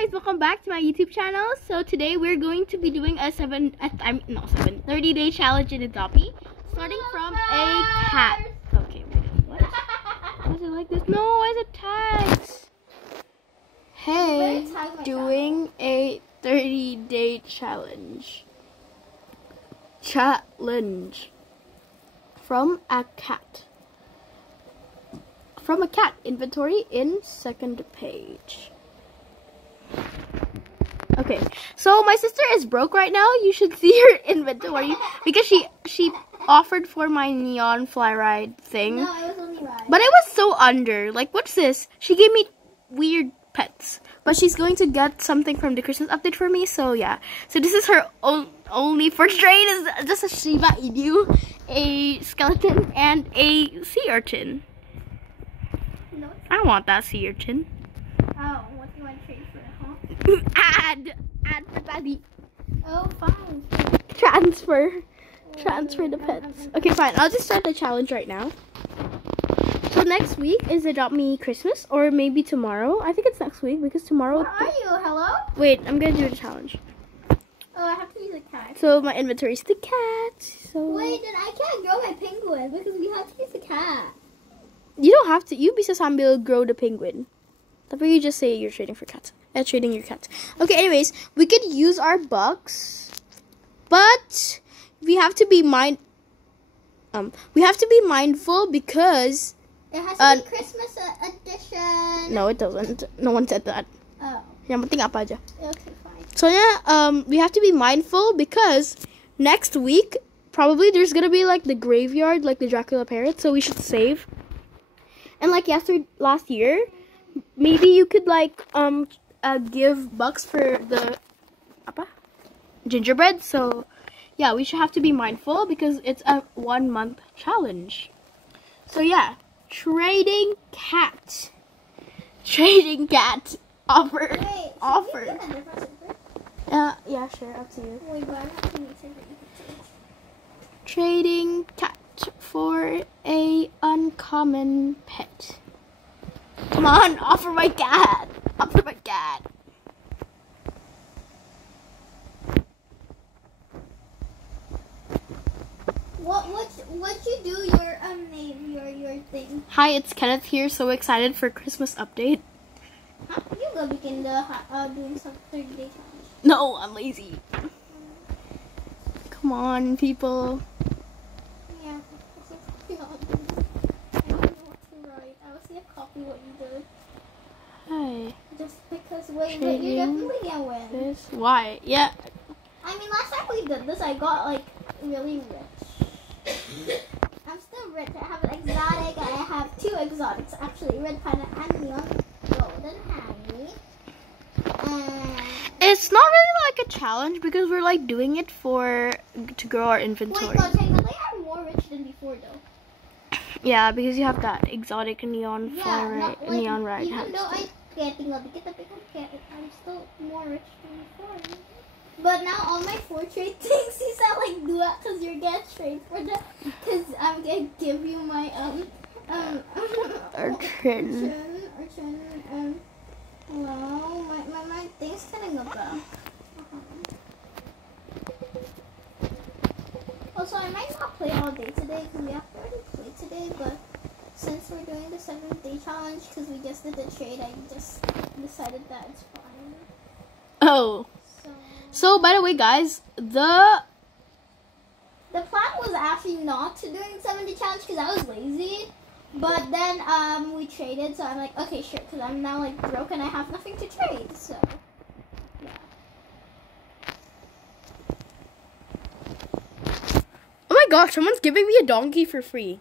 guys, welcome back to my YouTube channel. So today we're going to be doing a 30-day challenge in Adopt Me, starting from a cat. Okay, wait, what? Why is it like this? No, why is it tags? Hey, doing a 30-day challenge. From a cat. From a cat, inventory in second page. Okay, so my sister is broke right now. You should see her inventory because she offered for my neon fly ride thing. No, it was only ride. But it was so under. Like, what's this? She gave me weird pets, but she's going to get something from the Christmas update for me. So yeah, so this is her only for trade is just a Shiba Inu, a skeleton, and a sea urchin. No. I want that sea urchin. Oh, what do you want to trade for, huh? Add for daddy. Oh, fine. Transfer the pets. Okay, fine. I'll just start the challenge right now. So next week is Adopt Me Christmas, or maybe tomorrow. I think it's next week because tomorrow. Where are you? Hello? Wait, I'm gonna do the challenge. Oh, I have to use a cat. So my inventory is the cat. So Wait, then I can't grow my penguin because we have to use a cat. you don't have to. You bisa sambil grow the penguin. Tapi you just say you're trading for cats. Trading your cat. Okay, anyways, we could use our bucks, but we have to be mindful because it has to be Christmas edition. No, it doesn't. No one said that. Oh. Yang penting apa aja. Okay, fine. So yeah, we have to be mindful because next week probably there's gonna be like the graveyard, like the Dracula parrot. So we should save. And like last year, maybe you could like give bucks for the gingerbread. So yeah, we should have to be mindful because it's a 1 month challenge. So yeah, trading cat offer. Wait, offer. Should we get a different server? Yeah, sure, up to you. Wait, but I have to make server you can choose. Trading cat for a uncommon pet. Come on, offer my cat. Offer my cat. What you do your name your thing? Hi, it's Kenneth here. So excited for Christmas update. Huh? You go begin the doing some 30-day challenge. No, I'm lazy. Come on, people. Yeah, I don't know what to write. I will see a copy what you did. Hi. Just because wait, you're definitely gonna win. This why? Yeah. I mean, last time we did this, I got like really rich. I'm still rich. I have an exotic. I have 2 exotics actually, red pineapple and neon golden honey. It's not really like a challenge because we're like doing it to grow our inventory. Wait, no, technically I'm more rich than before though. Yeah, because you have that exotic neon Yeah, neon ride. Even though I'm still more rich than before. But now all my 4 trade things is at like dua because you're getting trade for that. Because I'm gonna give you my urchin. Wow, my thing's getting up there. Also, I might not play all day today because we have to already play today, but since we're doing the 7-day challenge because we just did the trade, I just decided that it's fine. Oh. So by the way, guys, the plan was actually not to doing 7-day challenge because I was lazy. But then we traded, so I'm like, okay, sure, because I'm now like broke and I have nothing to trade, so yeah. Oh my gosh, someone's giving me a donkey for free.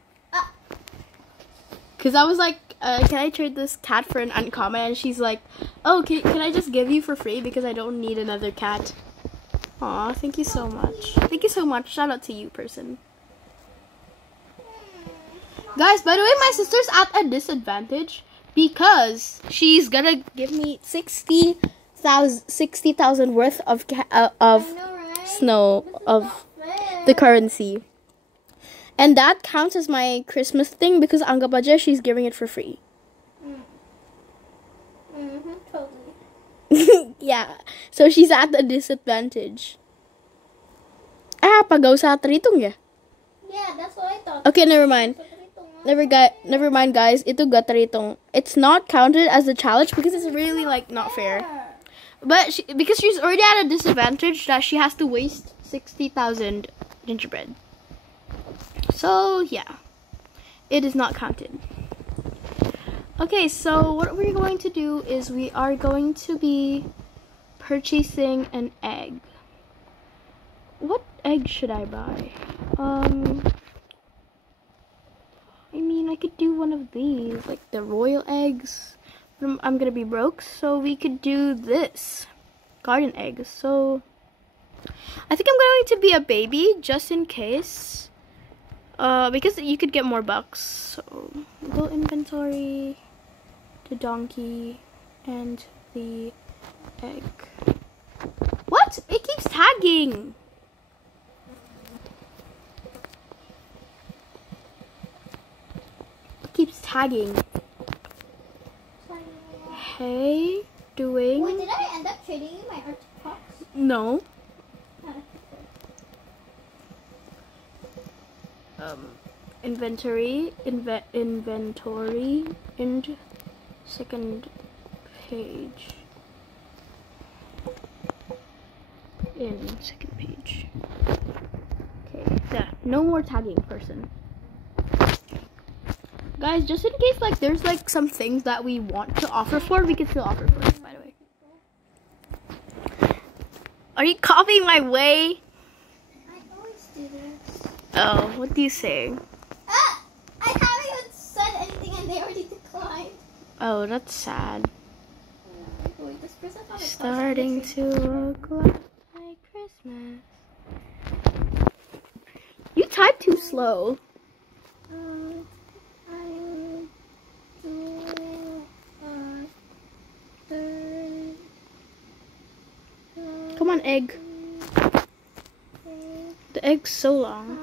Because I was like, can I trade this cat for an uncommon? And she's like, oh, can I just give you for free because I don't need another cat. Aw, thank you so much. Thank you so much. Shout out to you, person. Guys, by the way, my sister's at a disadvantage because she's gonna give me 60,000 worth of snow of the currency. And that counts as my Christmas thing because anggap aja she's giving it for free. Totally. Yeah. So she's at a disadvantage. Pagaw sa tritong ya. Yeah, that's what I thought. Okay, never mind. Never mind, guys. Ito gataritong. It's not counted as a challenge because it's really like not fair. But because she's already at a disadvantage that she has to waste 60,000 gingerbread. So yeah, it is not counted. Okay, so what we're going to do is we are going to be purchasing an egg. What egg should I buy? I mean, I could do one of these, like the royal eggs. But I'm gonna be broke, so we could do this garden egg. So I think I'm going to be a baby just in case, because you could get more bucks. So go inventory, the donkey, and the egg. What? It keeps tagging. Keeps tagging. Hey, doing. Wait, did I end up trading you my Arctic Fox? No. Inventory, inventory, and second page. In second page. Okay, yeah, no more tagging person. Guys, just in case like there's like some things that we want to offer for, we can still offer for it, by the way. Are you copying my way? I always do this. Oh, what do you say? I haven't even said anything and they already declined. Oh, that's sad. Wait, this person thought it Starting to look like Christmas. You type too slow. Come on, egg. The egg's so long.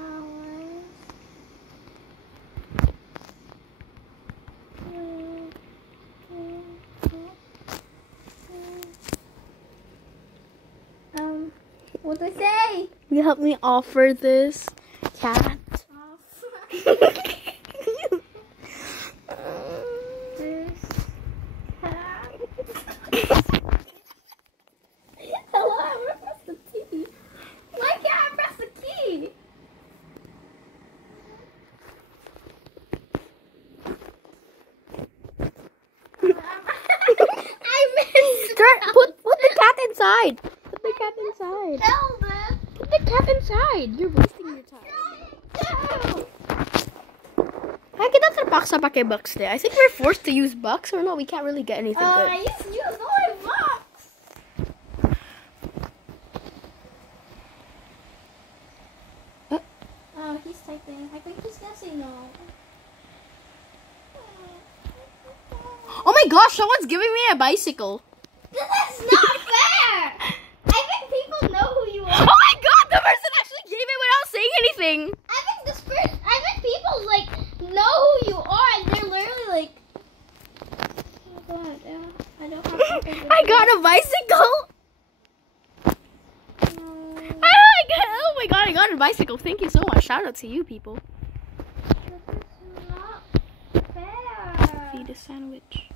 What do I say? You help me offer this cat. Hello, I'm gonna press the key. Why can't I press the key? I missed. Put the cat inside. Put the cat inside. Elvis. Put the cat inside. You're wasting your time. Kaya kita terpaksa pakai bucks there. I think we're forced to use bucks or no, we can't really get anything good. I used to use all my box. Oh, he's typing. I think he's gonna say no. Oh my gosh, someone's giving me a bicycle. This is not fair! I think people know who you are. Oh my god, the person actually gave it without saying anything. I think people like know who you are and they're literally like, oh god, I don't have something. I got a bicycle. Oh my god, I got a bicycle. Thank you so much. Shout out to you people. This is not fair. Feed a sandwich.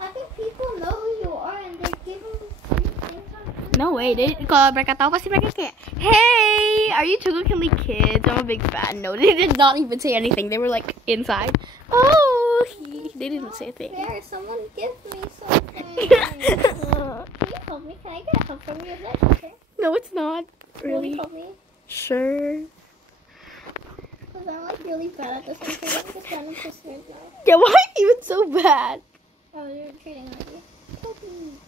I think people know who you are and they're giving you free things on free. No way. Kalau mereka tahu pasti mereka kayak, hey, are you Choco Candy Kids? I'm a big fan. No, they did not even say anything. They were like inside. Oh, they didn't say a thing. Fair, someone give me something. Can you help me? Can I get help from you? Is that okay? No, it's not. Will Really? you help me? Sure. Because I'm like really bad at this. I'm trading this random person now. Yeah, why are you even so bad? Oh, you're trading already. Help me.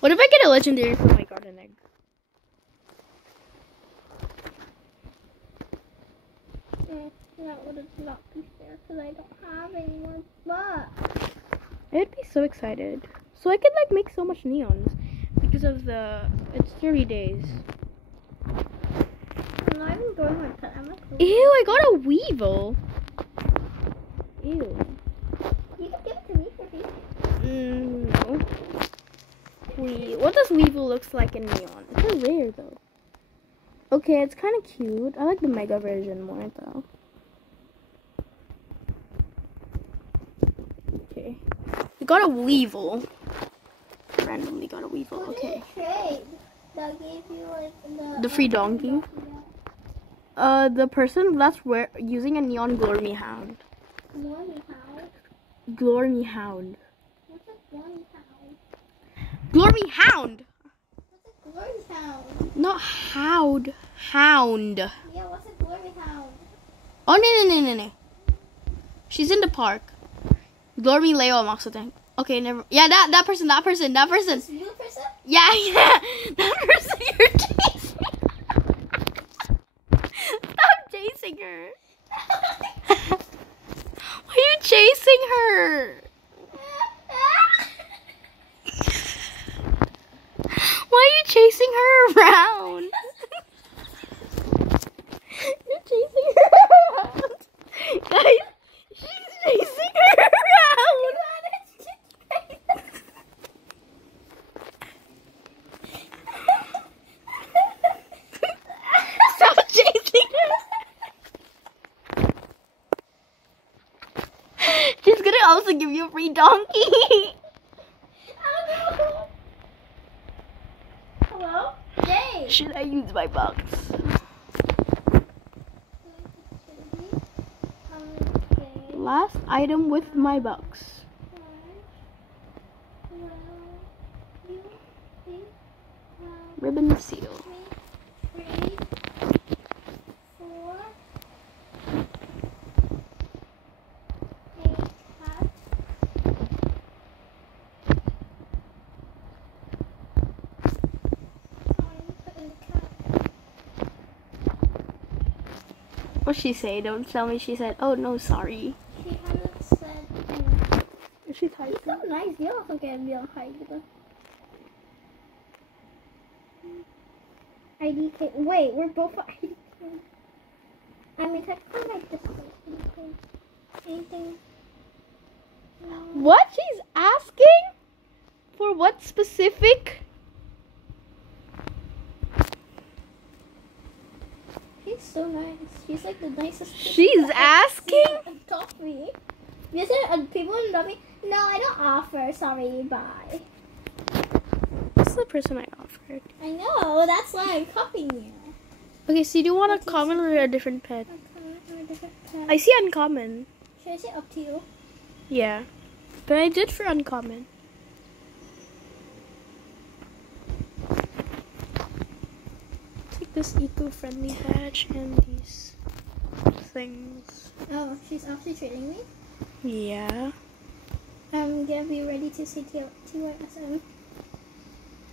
What if I get a legendary for my garden egg? That would not be fair because I don't have any more bucks. I'd be so excited. So I could like make so much neons because of it's 30 days. I'm not even growing my pet. I'm like, Ew, I got a weevil. Ew. you can give it to me for free. No. What does Weevil looks like in neon? It's so rare though. Okay, it's kind of cute. I like the mega version more though. Okay, we got a Weevil. Randomly got a Weevil. Okay. Trade that gave you like The free donkey. The person that's using a neon Glormy Hound. Glormy Hound. Glormy Hound. What's a Glormy Hound? Glormy Hound. What's a Glormy Hound? Not Hound. Hound. Yeah, what's a Glormy Hound? Oh no. She's in the park. Glormy Leo Moxotank. Okay, never. Yeah, that person. This blue person? Yeah. That person you're chasing. Stop chasing her. Why are you chasing her? Why are you chasing her around? You're chasing her around. Guys, she's chasing her around. Stop chasing her. She's gonna also give you a free donkey. Hello? Yay! Should I use my box? Okay. Last item with my box. Ribbon seal. 3, 4, 8 hats. What'd she say? Don't tell me she said, oh no, sorry. She hasn't said anything. She It's typed so nice. You also can be on hide. IDK. Wait, we're both IDK. I mean, technically, my Discord IDK. Anything? No. What? She's asking? For what specific? She's so nice. She's like the nicest. person She's that I've asking? seen on Coffee. You said people in Dobby. No, I don't offer. Sorry, bye. That's the person I offered. I know. That's why I'm copying you. Okay, so do you want a common or a different pet? I see uncommon. Should I say up to you? Yeah. But I did for uncommon. Take this eco-friendly badge and these things. Oh, she's actually trading me. Yeah. I'm gonna be ready to say TYSM.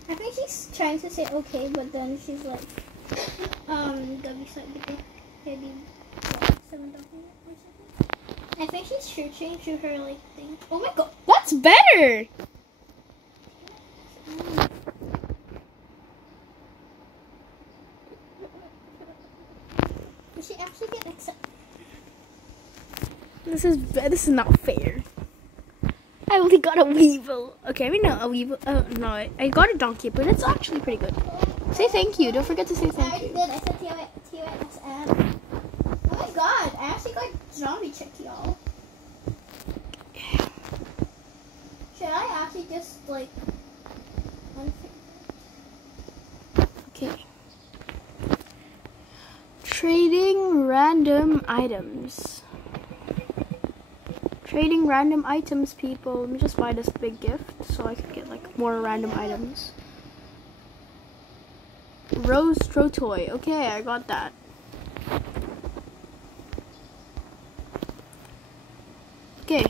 I think she's trying to say okay, but then she's like, W side because maybe 7 or something. I think she's searching through her like thing. Oh my god! That's better! Did she actually get accepted? This is not fair. I only got a Weevil. Okay, I mean no, a Weevil. No, I got a donkey, but it's actually pretty good. Say thank you. Don't forget to say I thank already you. did. I said TYSM. Oh my god! I actually got zombie chick, y'all. Should I actually just like? Okay. Trading random items. Trading random items, people. Let me just buy this big gift so I can get like more random items. Rose Trotoy. Okay, I got that. Okay.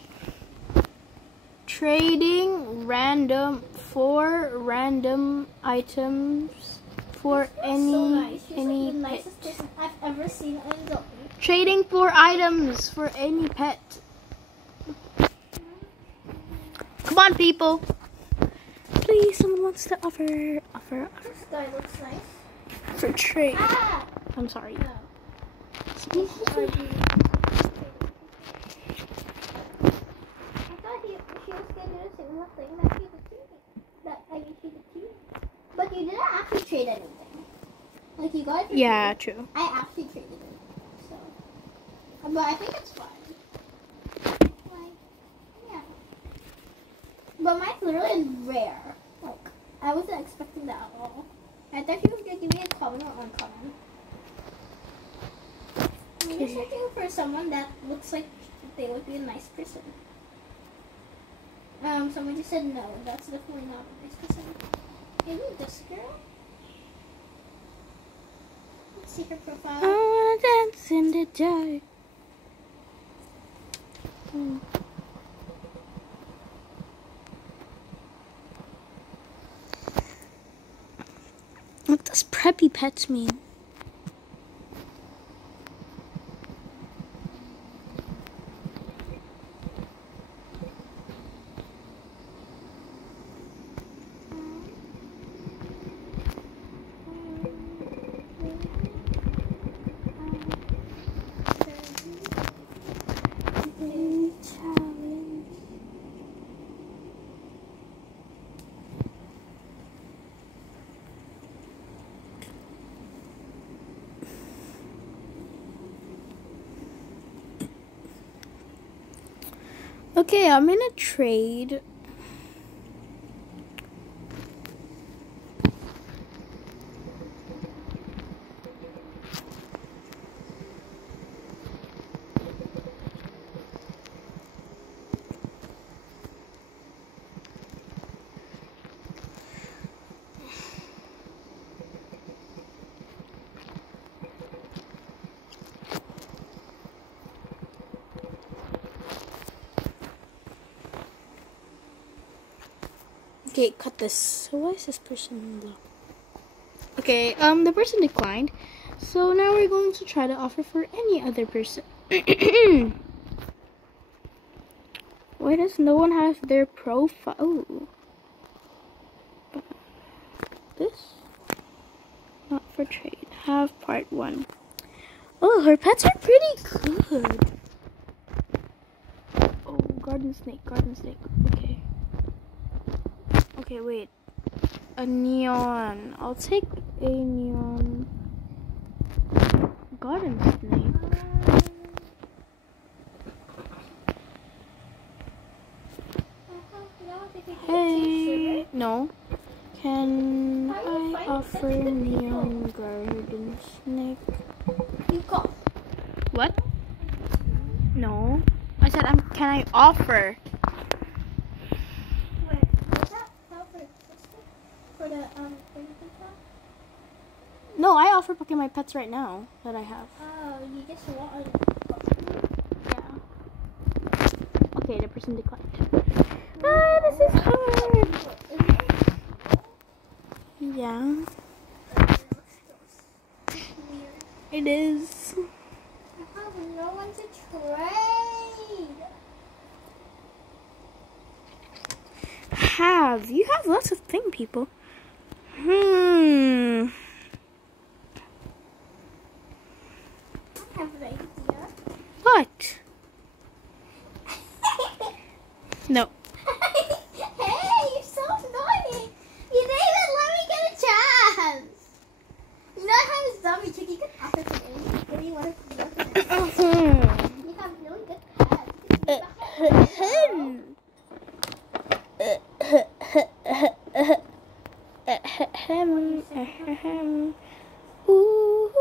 Trading random 4 random items for any so nice. She's any like the pet. nicest person I've ever seen on Zombie. Trading 4 items for any pet. Come on, people. Please, someone wants to offer. This guy looks nice. For trade. Ah! I'm sorry. No. Someone I offer. thought he was going to say one thing that he was doing. That I mean, he like you didn't actually trade anything. Like you got it for Yeah, free. true. I actually traded it. So, but I think it's fine. Like, yeah. But mine's literally rare. Like, I wasn't expecting that at all. I thought you were gonna give me a common or uncommon. I'm just looking for someone that looks like they would be a nice person. Someone just said no. That's definitely not a nice person. Maybe this girl? Let's see her profile. I wanna dance in the dark. What does preppy pets mean? Okay, I'm in a trade. Okay, cut this. So why is this person low? Okay, the person declined. So now we're going to try to offer for any other person. Why does no one have their profile? Oh. This? Not for trade. Have part 1. Oh, her pets are pretty good. Oh, garden snake, garden snake. Okay. Okay, wait. A neon. I'll take a neon garden snake. Hey, no. Can I offer neon garden snake? You got. What? No. I said can I offer? Wait, was that for the No, I offer Pokemon pets right now that I have. Oh, you just want. Yeah. Okay, the person declined. Ah, this is hard. Yeah. It is. I have no one to trade. You have lots of thing people. I have an idea. What? No. Hey, you're so annoying. You didn't even let me get a chance. You know how it's dumb. You could offer to me. What do you want to do? You have really good Ooh,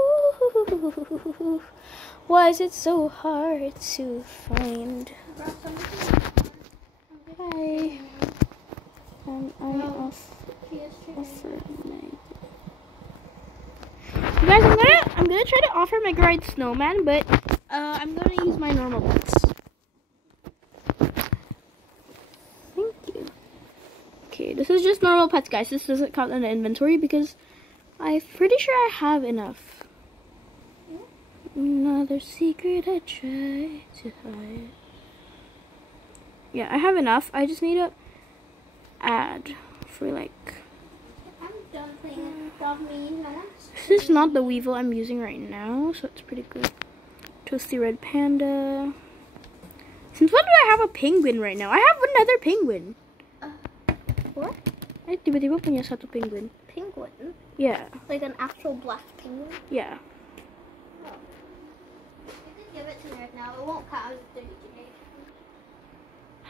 why is it so hard to find? Hi. I'm off. You guys, I'm gonna try to offer Mega Ride Snowman, but I'm gonna use my normal pets. Thank you. Okay, this is just normal pets, guys. This doesn't count in the inventory because I'm pretty sure I have enough. Another secret I try to hide. Yeah, I have enough. I just need to add for like. I'm done playing Dog Me. This is not the Weevil I'm using right now, so it's pretty good. Toasty Red Panda. Since when do I have a penguin right now? I have another penguin. What? tiba-tiba punya satu penguin. Penguin? Yeah. Like an actual black penguin? Yeah. Oh. You can give it to me right now. It won't count as a 30K.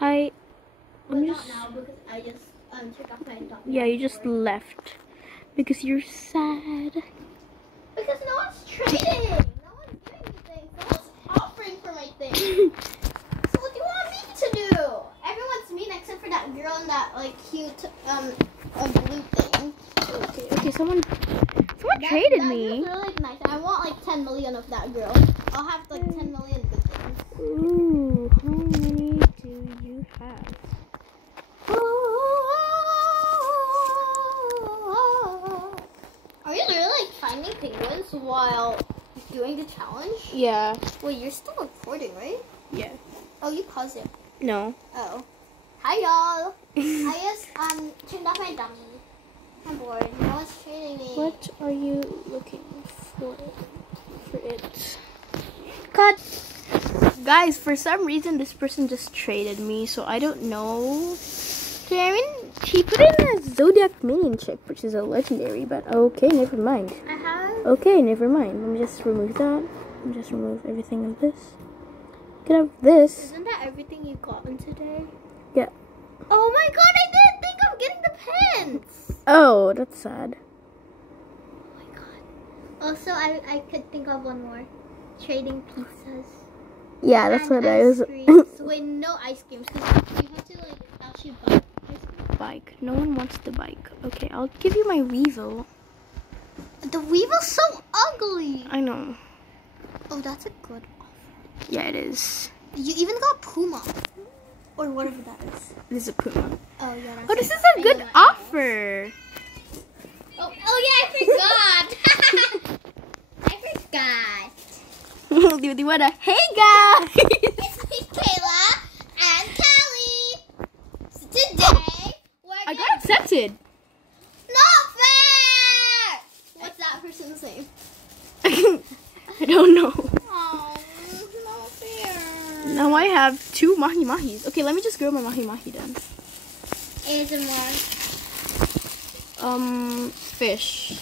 Hi. But not now because I just took off my dog. Yeah, you just left because you're sad. Because no one's trading. No one's giving me things. No one's offering for my things. So what do you want me to do? Everyone's mean except for that girl and that like cute blue thing. Okay, someone traded me. That girl's really nice. I want like 10 million of that girl. I'll have like 10 million good things. Ooh, how many do you have? Are you really like finding penguins while doing the challenge? Yeah. Wait, you're still recording, right? Yeah. Oh, you paused it. No. Oh. Hi, y'all. I just turned off my dummy. I'm bored. No one's trading me. What are you looking for it? Cut. Guys, for some reason this person just traded me, so I don't know. Okay, I mean, she put in a Zodiac minion chip, which is a legendary, but okay, never mind. I have. Okay, never mind. Let me just remove that. Let me just remove everything of this. Get out of this. Isn't that everything you gotten today? Yeah. Oh my god, I didn't think of getting the pens. Oh, that's sad. Oh my god. Also, I could think of one more. Trading pizzas. Yeah, that's and what I was. Wait, no ice creams. Because you have to like actually buy ice cream. Bike. No one wants the bike. Okay, I'll give you my Weasel. The Weevil's so ugly. I know. Oh, that's a good offer. Yeah, it is. You even got Puma. Or whatever that is. This is a Puma. Oh, yeah. That's Oh, this is a good offer. Oh, yeah, I forgot. I forgot. Do you wanna? Hey guys! It's me, Kayla and Callie. So today, I got accepted. Not fair! What's that person's name? I don't know. Oh, not fair. Now I have 2 mahi-mahis. Okay, let me just grow my mahi-mahi then. ASMR. Fish.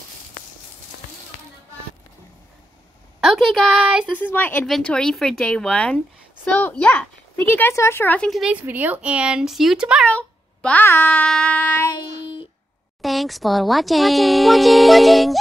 Okay guys, this is my inventory for day 1. So yeah, thank you guys so much for watching today's video and see you tomorrow. Bye! Thanks for watching.